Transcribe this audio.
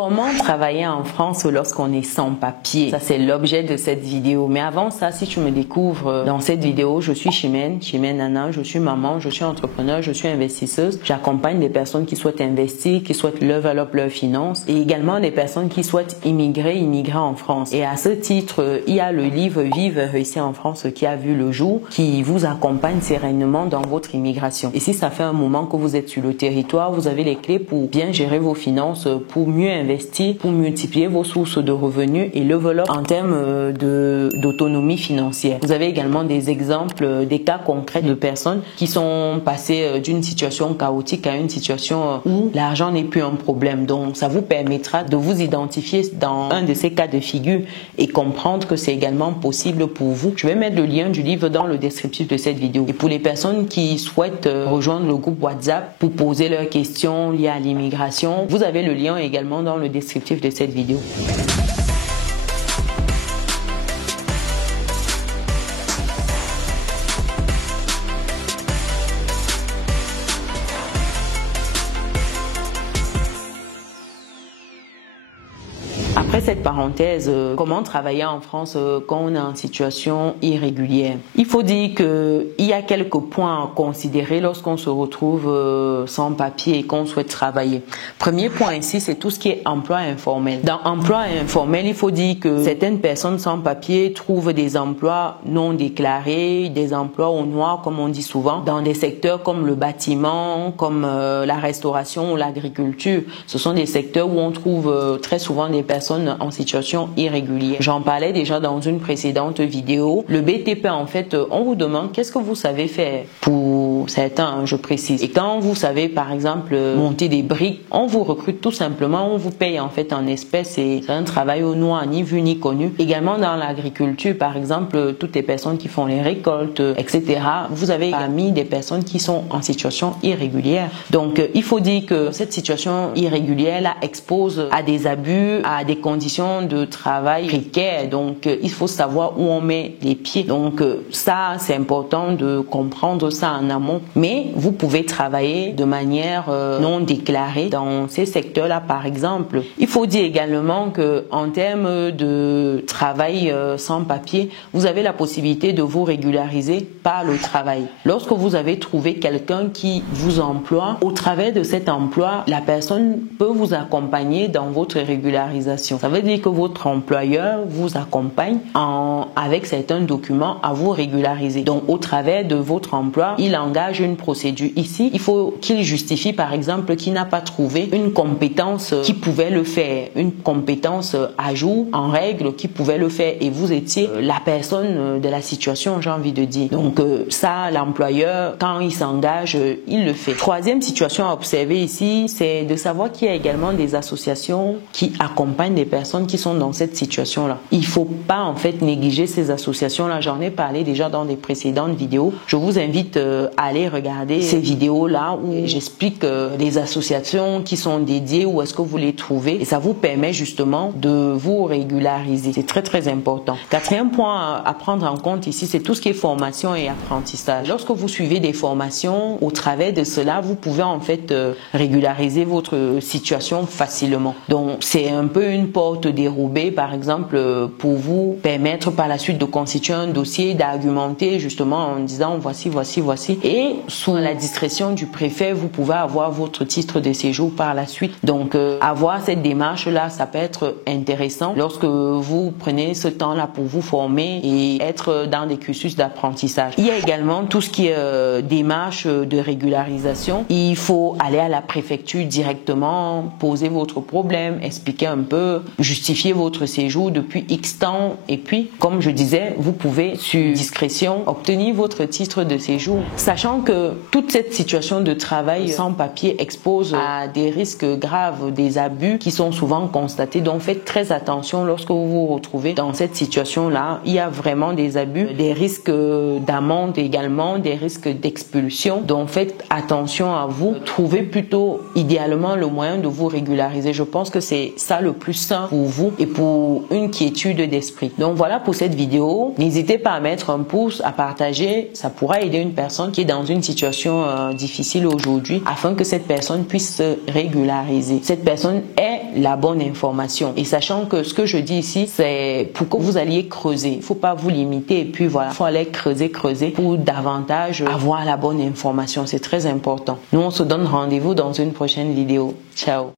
Comment travailler en France lorsqu'on est sans papier? Ça, c'est l'objet de cette vidéo. Mais avant ça, si tu me découvres dans cette vidéo, je suis Chimène Nana, je suis maman, je suis entrepreneur, je suis investisseuse. J'accompagne des personnes qui souhaitent investir, qui souhaitent level up leurs finances et également des personnes qui souhaitent immigrer en France. Et à ce titre, il y a le livre Vive, réussir en France qui a vu le jour, qui vous accompagne sereinement dans votre immigration. Et si ça fait un moment que vous êtes sur le territoire, vous avez les clés pour bien gérer vos finances, pour mieux investir, pour multiplier vos sources de revenus et level up en termes d'autonomie financière. Vous avez également des exemples, des cas concrets de personnes qui sont passées d'une situation chaotique à une situation où l'argent n'est plus un problème. Donc, ça vous permettra de vous identifier dans un de ces cas de figure et comprendre que c'est également possible pour vous. Je vais mettre le lien du livre dans le descriptif de cette vidéo. Et pour les personnes qui souhaitent rejoindre le groupe WhatsApp pour poser leurs questions liées à l'immigration, vous avez le lien également dans le descriptif de cette vidéo. Après cette parenthèse, comment travailler en France quand on est en situation irrégulière? Il faut dire qu'il y a quelques points à considérer lorsqu'on se retrouve sans papier et qu'on souhaite travailler. Premier point ici, c'est tout ce qui est emploi informel. Dans emploi informel, il faut dire que certaines personnes sans papier trouvent des emplois non déclarés, des emplois au noir, comme on dit souvent, dans des secteurs comme le bâtiment, comme la restauration ou l'agriculture. Ce sont des secteurs où on trouve très souvent des personnes en situation irrégulière. J'en parlais déjà dans une précédente vidéo. Le BTP, en fait, on vous demande qu'est-ce que vous savez faire pour certains, je précise. Et quand vous savez, par exemple, monter des briques, on vous recrute tout simplement, on vous paye en fait en espèces et c'est un travail au noir, ni vu ni connu. Également dans l'agriculture, par exemple, toutes les personnes qui font les récoltes, etc. Vous avez parmi des personnes qui sont en situation irrégulière. Donc, il faut dire que cette situation irrégulière là expose à des abus, à des conditions de travail précaires. Donc, il faut savoir où on met les pieds. Donc, ça, c'est important de comprendre ça en amont. Mais vous pouvez travailler de manière non déclarée dans ces secteurs-là, par exemple. Il faut dire également que en termes de travail sans papier, vous avez la possibilité de vous régulariser par le travail. Lorsque vous avez trouvé quelqu'un qui vous emploie, au travers de cet emploi, la personne peut vous accompagner dans votre régularisation. Ça veut dire que votre employeur vous accompagne avec certains documents à vous régulariser. Donc, au travers de votre emploi, il engage une procédure. Ici, il faut qu'il justifie, par exemple, qu'il n'a pas trouvé une compétence qui pouvait le faire, une compétence à jour, en règle, qui pouvait le faire. Et vous étiez la personne de la situation, j'ai envie de dire. Donc, ça, l'employeur, quand il s'engage, il le fait. Troisième situation à observer ici, c'est de savoir qu'il y a également des associations qui accompagnent des personnes qui sont dans cette situation-là. Il faut pas en fait négliger ces associations-là. J'en ai parlé déjà dans des précédentes vidéos. Je vous invite à aller regarder ces vidéos-là où j'explique les associations qui sont dédiées, où est-ce que vous les trouvez et ça vous permet justement de vous régulariser. C'est très très important. Quatrième point à prendre en compte ici, c'est tout ce qui est formation et apprentissage. Lorsque vous suivez des formations, au travers de cela, vous pouvez en fait régulariser votre situation facilement. Donc, c'est un peu une porte dérobée, par exemple, pour vous permettre par la suite de constituer un dossier, d'argumenter justement en disant voici. Et sous la discrétion du préfet, vous pouvez avoir votre titre de séjour par la suite. Donc, avoir cette démarche-là, ça peut être intéressant lorsque vous prenez ce temps-là pour vous former et être dans des cursus d'apprentissage. Il y a également tout ce qui est démarche de régularisation. Il faut aller à la préfecture directement, poser votre problème, expliquer un peu, justifier votre séjour depuis X temps et puis, comme je disais, vous pouvez, sur discrétion, obtenir votre titre de séjour. Sachant que toute cette situation de travail sans papier expose à des risques graves, des abus qui sont souvent constatés. Donc, faites très attention lorsque vous vous retrouvez dans cette situation-là. Il y a vraiment des abus, des risques d'amende également, des risques d'expulsion. Donc, faites attention à vous. Trouvez plutôt, idéalement, le moyen de vous régulariser. Je pense que c'est ça le plus sain pour vous et pour une quiétude d'esprit. Donc voilà pour cette vidéo. N'hésitez pas à mettre un pouce, à partager. Ça pourra aider une personne qui est dans une situation difficile aujourd'hui afin que cette personne puisse se régulariser. Cette personne est la bonne information. Et sachant que ce que je dis ici, c'est pour que vous alliez creuser. Il ne faut pas vous limiter et puis voilà, il faut aller creuser pour davantage avoir la bonne information. C'est très important. Nous, on se donne rendez-vous dans une prochaine vidéo. Ciao!